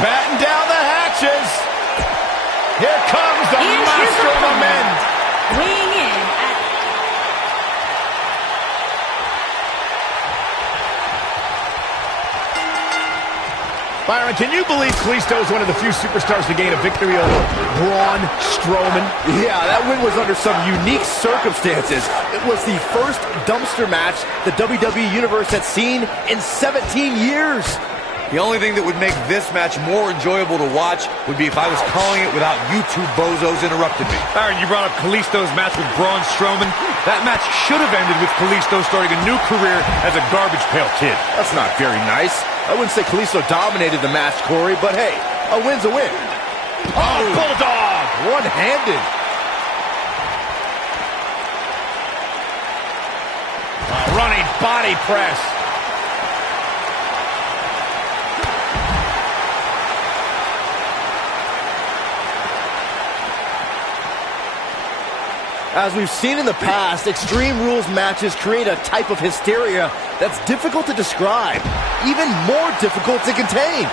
Batten down the hatches. Here comes the master of the men. Weighing in at... Byron, can you believe Kalisto is one of the few superstars to gain a victory over Braun Strowman? Yeah, that win was under some unique circumstances. It was the first dumpster match the WWE Universe had seen in 17 years. The only thing that would make this match more enjoyable to watch would be if I was calling it without you two bozos interrupting me. Byron, you brought up Kalisto's match with Braun Strowman. That match should have ended with Kalisto starting a new career as a garbage pail kid. That's not very nice. I wouldn't say Kalisto dominated the match, Corey, but hey, a win's a win. Oh, Bulldog! One-handed. Running body press. As we've seen in the past, Extreme Rules matches create a type of hysteria that's difficult to describe, even more difficult to contain.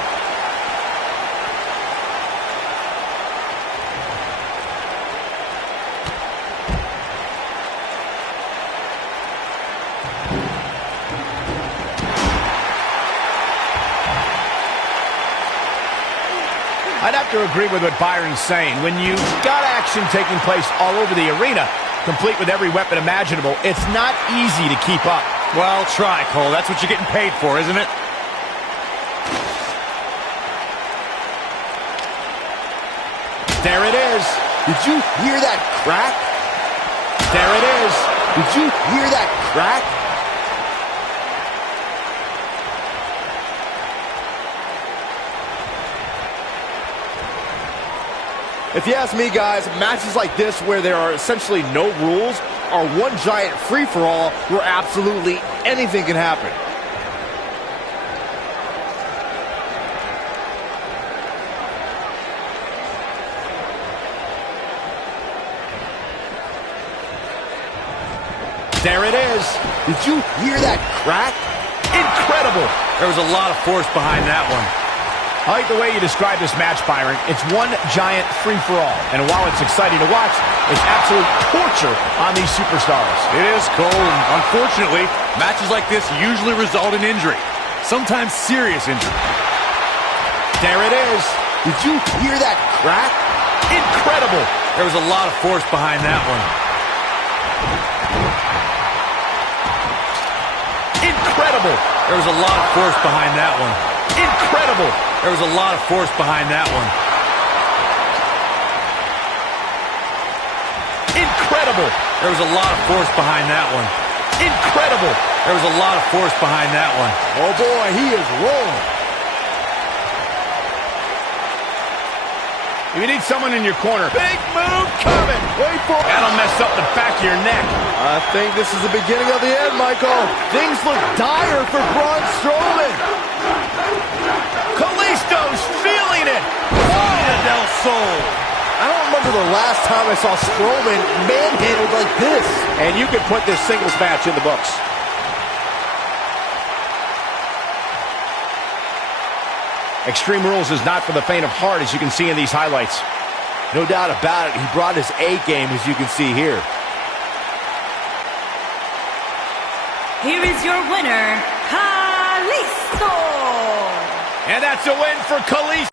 I'd have to agree with what Byron's saying. When you've got action taking place all over the arena, complete with every weapon imaginable, it's not easy to keep up. Well, try, Cole. That's what you're getting paid for, isn't it? There it is. Did you hear that crack? There it is. Did you hear that crack? If you ask me, guys, matches like this where there are essentially no rules are one giant free-for-all where absolutely anything can happen. There it is. Did you hear that crack? Incredible. There was a lot of force behind that one. I like the way you describe this match, Byron. It's one giant free-for-all. And while it's exciting to watch, it's absolute torture on these superstars. It is, Cole, and unfortunately, matches like this usually result in injury. Sometimes serious injury. There it is. Did you hear that crack? Incredible. There was a lot of force behind that one. Incredible. There was a lot of force behind that one. Incredible. There was a lot of force behind that one. Incredible. There was a lot of force behind that one. Incredible. There was a lot of force behind that one. Oh boy, he is rolling. If you need someone in your corner, big move coming. Wait for it. That'll mess up the back of your neck. I think this is the beginning of the end, Michael. Things look dire for Braun Strowman. Kalisto's feeling it. Del Sol. I don't remember the last time I saw Strowman manhandled like this. And you could put this singles match in the books. Extreme Rules is not for the faint of heart, as you can see in these highlights. No doubt about it. He brought his A game, as you can see here. Here is your winner, Kalisto! And that's a win for Kalisto.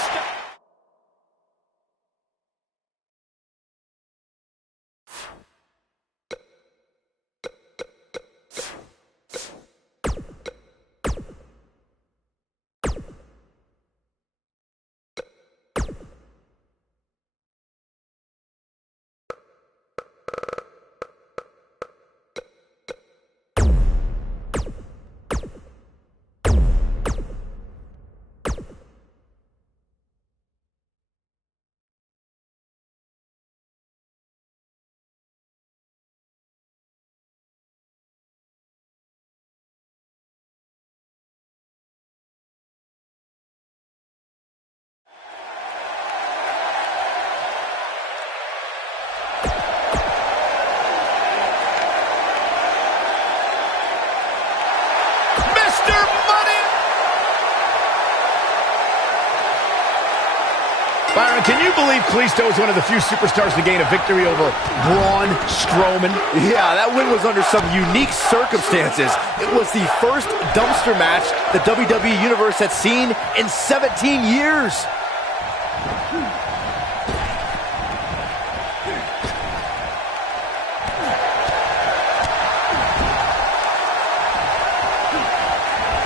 Byron, can you believe Kalisto is one of the few superstars to gain a victory over Braun Strowman? Yeah, that win was under some unique circumstances. It was the first dumpster match the WWE Universe had seen in 17 years.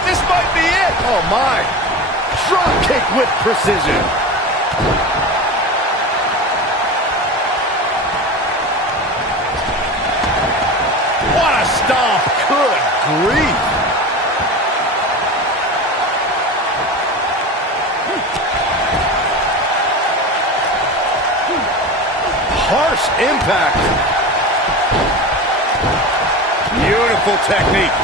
This might be it. Oh my! Drop kick with precision. What a stomp. Good grief. Harsh impact. Beautiful technique.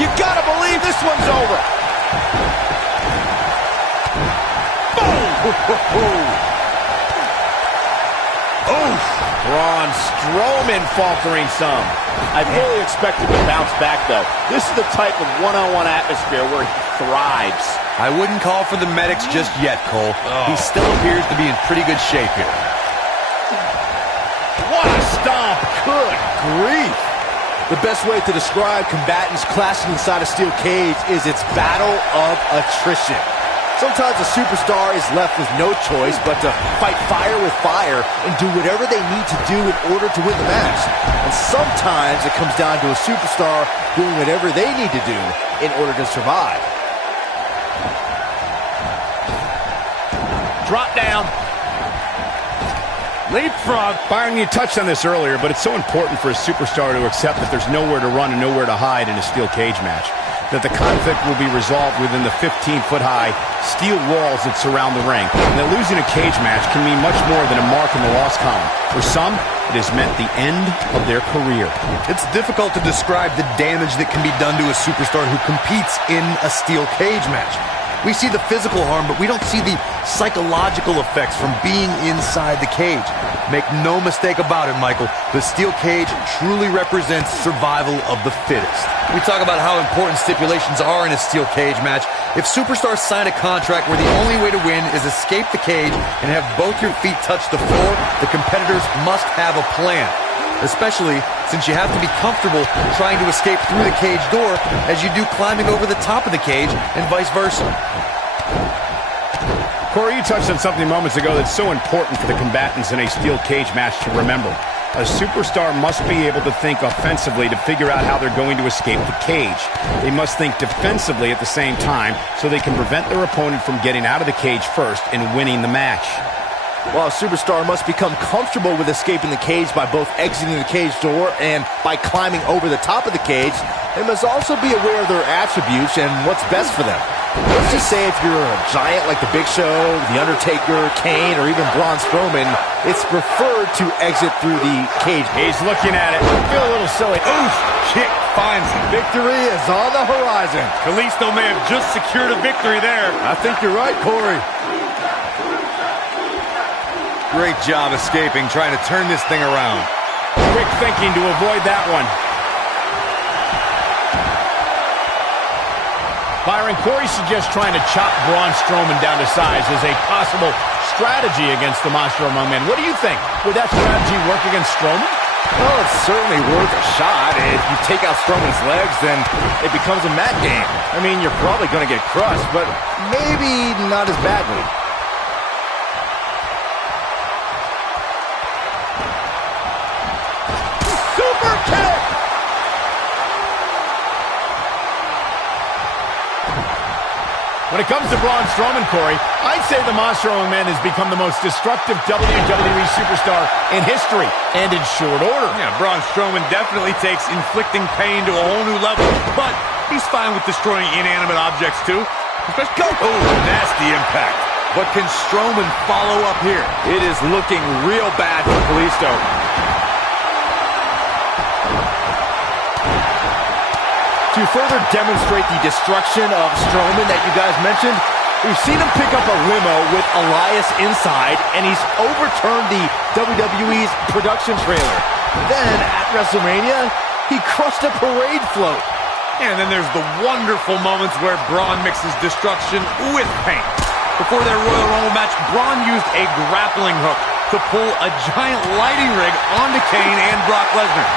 You gotta believe this one's over. Boom! Oof! Braun Strowman faltering some. I fully expected to bounce back, though. This is the type of one-on-one atmosphere where he thrives. I wouldn't call for the medics just yet, Cole. He still appears to be in pretty good shape here. What a stomp. Good grief. The best way to describe combatants clashing inside a steel cage is its battle of attrition. Sometimes a superstar is left with no choice but to fight fire with fire and do whatever they need to do in order to win the match. And sometimes it comes down to a superstar doing whatever they need to do in order to survive. Drop down. Leapfrog. Byron, you touched on this earlier, but it's so important for a superstar to accept that there's nowhere to run and nowhere to hide in a steel cage match. That the conflict will be resolved within the 15-foot-high steel walls that surround the ring. And that losing a cage match can mean much more than a mark in the loss column. For some, it has meant the end of their career. It's difficult to describe the damage that can be done to a superstar who competes in a steel cage match. We see the physical harm, but we don't see the psychological effects from being inside the cage. Make no mistake about it, Michael. The steel cage truly represents survival of the fittest. We talk about how important stipulations are in a steel cage match. If superstars sign a contract where the only way to win is escape the cage and have both your feet touch the floor, the competitors must have a plan. Especially since you have to be comfortable trying to escape through the cage door as you do climbing over the top of the cage and vice versa. Corey, you touched on something moments ago that's so important for the combatants in a steel cage match to remember. A superstar must be able to think offensively to figure out how they're going to escape the cage. They must think defensively at the same time so they can prevent their opponent from getting out of the cage first and winning the match. While a superstar must become comfortable with escaping the cage by both exiting the cage door and by climbing over the top of the cage, they must also be aware of their attributes and what's best for them. Let's just say if you're a giant like The Big Show, The Undertaker, Kane, or even Braun Strowman, it's preferred to exit through the cage. He's looking at it. I feel a little silly. Oof! Kick finds him. Victory is on the horizon. Kalisto may have just secured a victory there. I think you're right, Corey. Great job escaping, trying to turn this thing around. Quick thinking to avoid that one. Byron, Corey suggests trying to chop Braun Strowman down to size as a possible strategy against the Monster Among Men. What do you think? Would that strategy work against Strowman? Well, it's certainly worth a shot. If you take out Strowman's legs, then it becomes a mat game. I mean, you're probably going to get crushed, but maybe not as badly. Super kick! When it comes to Braun Strowman, Corey, I'd say the Monster Among Men has become the most destructive WWE superstar in history, and in short order. Yeah, Braun Strowman definitely takes inflicting pain to a whole new level, but he's fine with destroying inanimate objects too. Especially, oh, nasty impact. But can Strowman follow up here? It is looking real bad for Kalisto. To further demonstrate the destruction of Strowman that you guys mentioned, we've seen him pick up a limo with Elias inside, and he's overturned the WWE's production trailer. Then, at WrestleMania, he crushed a parade float. And then there's the wonderful moments where Braun mixes destruction with pain. Before their Royal Rumble match, Braun used a grappling hook to pull a giant lighting rig onto Kane and Brock Lesnar.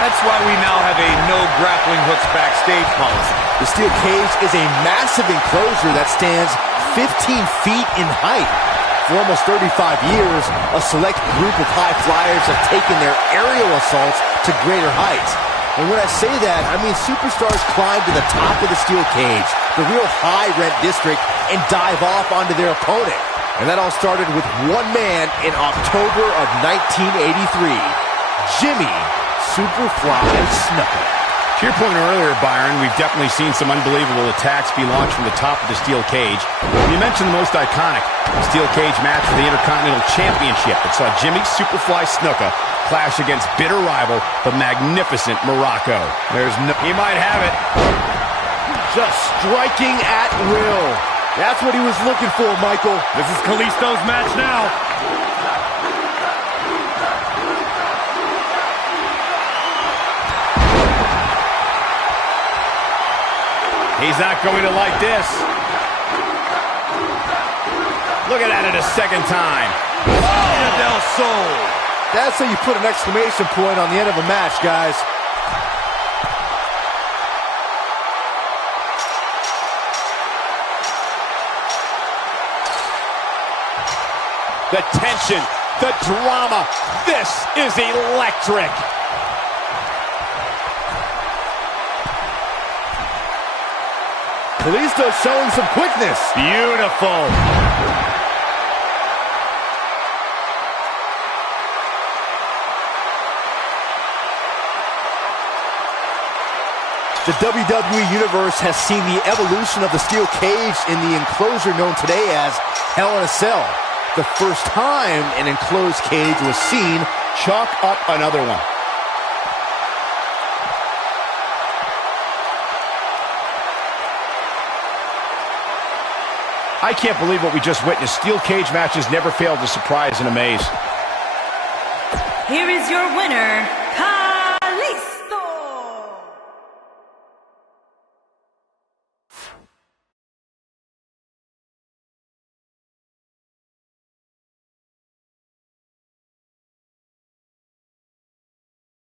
That's why we now have a no grappling hooks backstage policy. The steel cage is a massive enclosure that stands 15 feet in height. For almost 35 years, a select group of high flyers have taken their aerial assaults to greater heights. And when I say that, I mean superstars climb to the top of the steel cage, the real high-rent district, and dive off onto their opponent. And that all started with one man in October of 1983, Jimmy Superfly Snuka. To your point earlier, Byron, we've definitely seen some unbelievable attacks be launched from the top of the steel cage. You mentioned the most iconic steel cage match for the Intercontinental Championship that saw Jimmy Superfly Snuka clash against bitter rival, the magnificent Morocco. He might have it. Just striking at will. That's what he was looking for, Michael. This is Kalisto's match now. He's not going to like this. Look at it a second time. Oh, Del Sol. That's how you put an exclamation point on the end of a match, guys. The tension, the drama. This is electric. Kalisto showing some quickness. Beautiful. The WWE Universe has seen the evolution of the steel cage in the enclosure known today as Hell in a Cell. The first time an enclosed cage was seen, Chalk up another one. I can't believe what we just witnessed. Steel cage matches never fail to surprise and amaze. Here is your winner,